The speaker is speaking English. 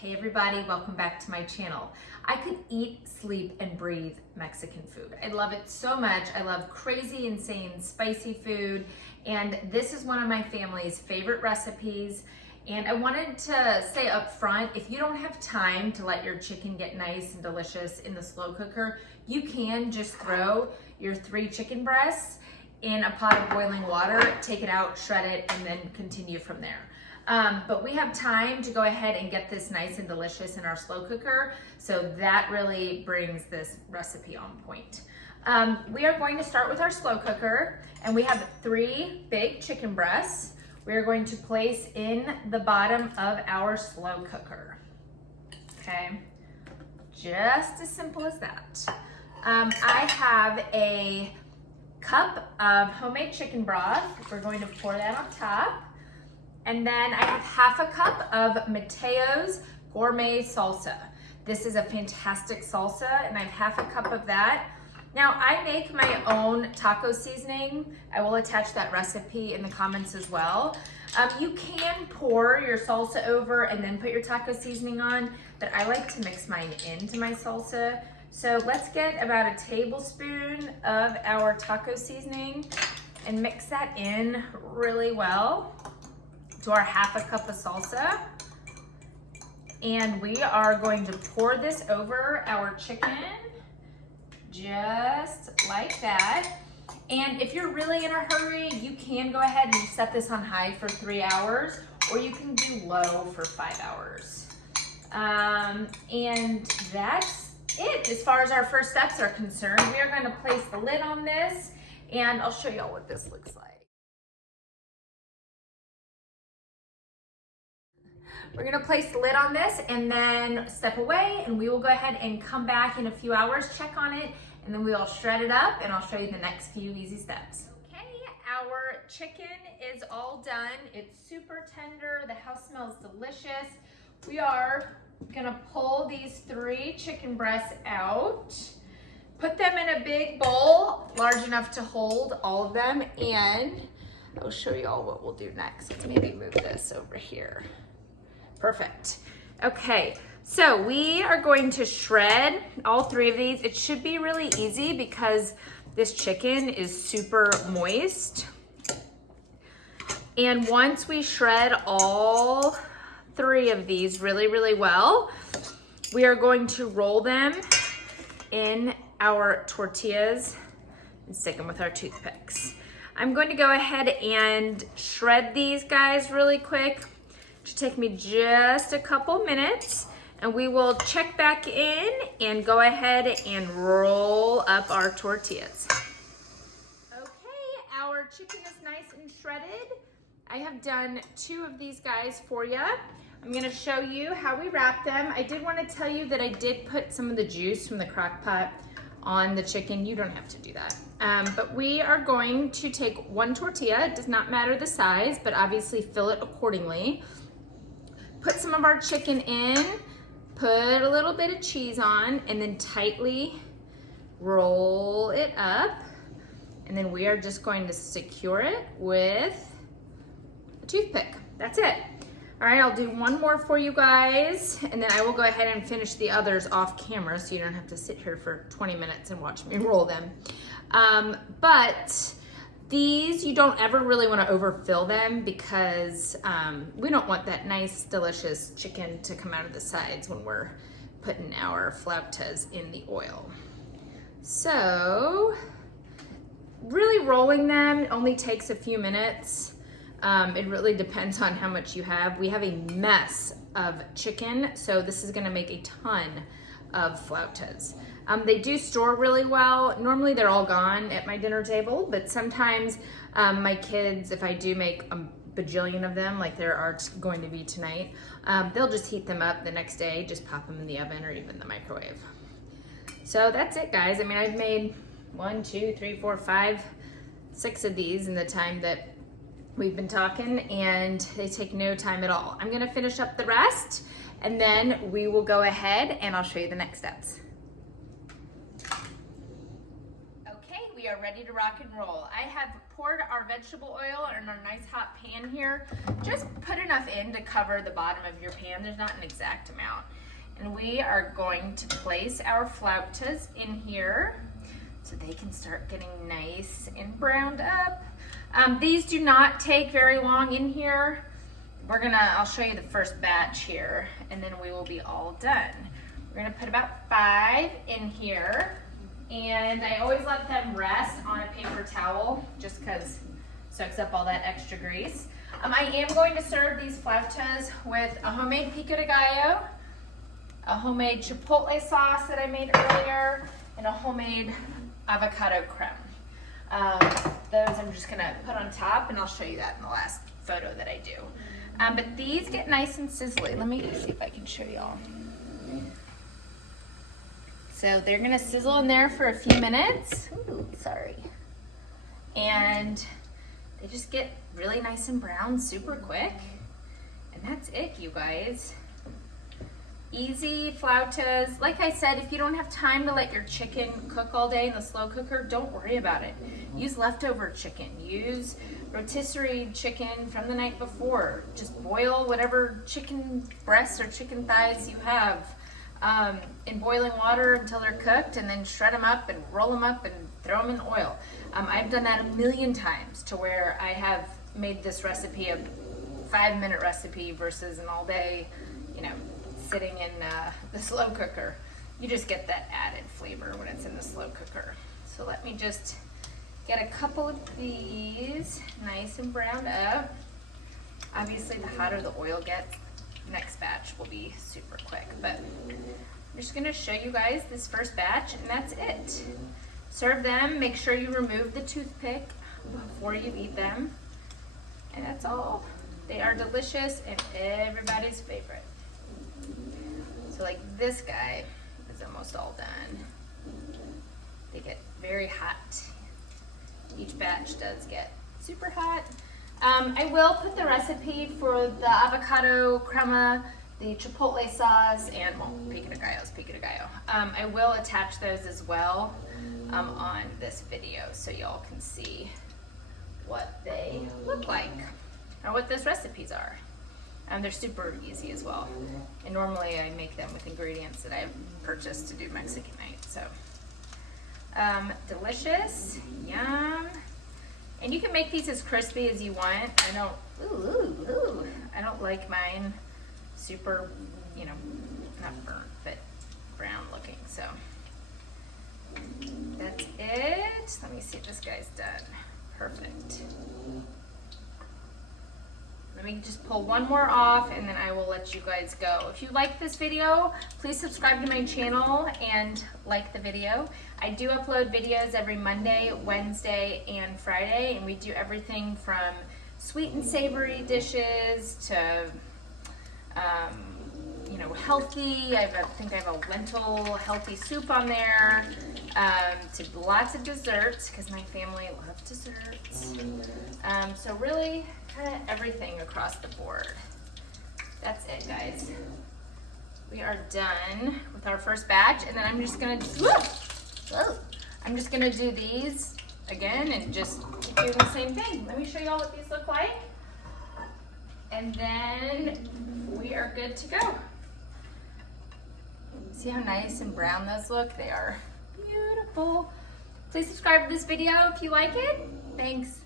Hey everybody, welcome back to my channel. I could eat, sleep, and breathe Mexican food. I love it so much. I love crazy, insane, spicy food, and this is one of my family's favorite recipes. And I wanted to say up front, if you don't have time to let your chicken get nice and delicious in the slow cooker, you can just throw your 3 chicken breasts in a pot of boiling water, take it out, shred it, and then continue from there. But we have time to go ahead and get this nice and delicious in our slow cooker, so that really brings this recipe on point. We are going to start with our slow cooker, and we have 3 big chicken breasts. We are going to place in the bottom of our slow cooker. Okay, just as simple as that. I have a cup of homemade chicken broth. We're going to pour that on top. And then I have half a cup of Mateo's gourmet salsa. This is a fantastic salsa, and I have half a cup of that. Now, I make my own taco seasoning. I will attach that recipe in the comments as well. You can pour your salsa over and then put your taco seasoning on, but I like to mix mine into my salsa. So let's get about a tablespoon of our taco seasoning and mix that in really well to our half a cup of salsa. And we are going to pour this over our chicken, just like that. And if you're really in a hurry, you can go ahead and set this on high for 3 hours, or you can do low for 5 hours. And that's it as far as our first steps are concerned. We are going to place the lid on this, and I'll show y'all what this looks like. We're gonna place the lid on this and then step away, and we will go ahead and come back in a few hours, check on it, and then we'll shred it up, and I'll show you the next few easy steps. Okay, our chicken is all done. It's super tender. The house smells delicious. We are gonna pull these 3 chicken breasts out, put them in a big bowl large enough to hold all of them, and I'll show you all what we'll do next. Let's maybe move this over here. Perfect. Okay, so we are going to shred all 3 of these. It should be really easy because this chicken is super moist. And once we shred all 3 of these really, really well, we are going to roll them in our tortillas and stick them with our toothpicks. I'm going to go ahead and shred these guys really quick. Should take me just a couple minutes, and we will check back in and go ahead and roll up our tortillas. Okay, our chicken is nice and shredded. I have done 2 of these guys for you. I'm gonna show you how we wrap them. I did wanna tell you that I did put some of the juice from the crock pot on the chicken. You don't have to do that. But we are going to take 1 tortilla. It does not matter the size, but obviously fill it accordingly. Put some of our chicken in, put a little bit of cheese on, and then tightly roll it up. And then we are just going to secure it with a toothpick. That's it. All right, I'll do 1 more for you guys, and then I will go ahead and finish the others off camera so you don't have to sit here for 20 minutes and watch me roll them. But these, you don't ever really want to overfill them because we don't want that nice, delicious chicken to come out of the sides when we're putting our flautas in the oil. So, really rolling them only takes a few minutes. It really depends on how much you have. We have a mess of chicken, so this is gonna make a ton of flautas. They do store really well. Normally they're all gone at my dinner table, but sometimes my kids, if I do make a bajillion of them, like there are going to be tonight, they'll just heat them up the next day, just pop them in the oven or even the microwave. So that's it, guys. I mean, I've made 1, 2, 3, 4, 5, 6 of these in the time that we've been talking, and they take no time at all. I'm gonna finish up the rest, and then we will go ahead and I'll show you the next steps. we are ready to rock and roll. I have poured our vegetable oil in our nice hot pan here. Just put enough in to cover the bottom of your pan. There's not an exact amount. And we are going to place our flautas in here so they can start getting nice and browned up. These do not take very long in here. I'll show you the first batch here, and then we will be all done. We're gonna put about 5 in here, and I always let them rest on a paper towel just because it soaks up all that extra grease. I am going to serve these flautas with a homemade pico de gallo, a homemade chipotle sauce that I made earlier, and a homemade avocado creme. Those I'm just gonna put on top, and I'll show you that in the last photo that I do. But these get nice and sizzly. Let me see if I can show y'all. So they're gonna sizzle in there for a few minutes. Ooh, sorry. And they just get really nice and brown super quick. And that's it, you guys. Easy flautas. Like I said, if you don't have time to let your chicken cook all day in the slow cooker, don't worry about it. Use leftover chicken. Use rotisserie chicken from the night before. Just boil whatever chicken breasts or chicken thighs you have in boiling water until they're cooked, and then shred them up and roll them up and throw them in oil. I've done that a million times to where I have made this recipe a 5-minute recipe versus an all day, sitting in the slow cooker. You just get that added flavor when it's in the slow cooker. So let me just get a couple of these nice and browned up. Obviously, the hotter the oil gets, next batch will be super quick. But I'm just gonna show you guys this first batch, and that's it. Serve them, make sure you remove the toothpick before you eat them. And that's all. They are delicious and everybody's favorite. So like this guy is almost all done. They get very hot. Each batch does get super hot. I will put the recipe for the avocado crema, the chipotle sauce, and pico de gallo is pico de gallo. I will attach those as well on this video so y'all can see what they look like or what those recipes are. They're super easy as well. And normally I make them with ingredients that I've purchased to do Mexican night. So delicious, yum. And you can make these as crispy as you want. I don't like mine super, not burnt, but brown looking. So that's it. Let me see if this guy's done. Perfect. Let me just pull one more off and then I will let you guys go. If you like this video, please subscribe to my channel and like the video. I do upload videos every Monday, Wednesday, and Friday, and we do everything from sweet and savory dishes to healthy. I think I have a lentil healthy soup on there, to lots of desserts because my family loves desserts. So really kind of everything across the board. That's it, guys. We are done with our first batch, and then I'm just gonna do these again and just keep doing the same thing. Let me show you all what these look like, and then we are good to go. See how nice and brown those look? They are beautiful. Please subscribe to this video if you like it. Thanks.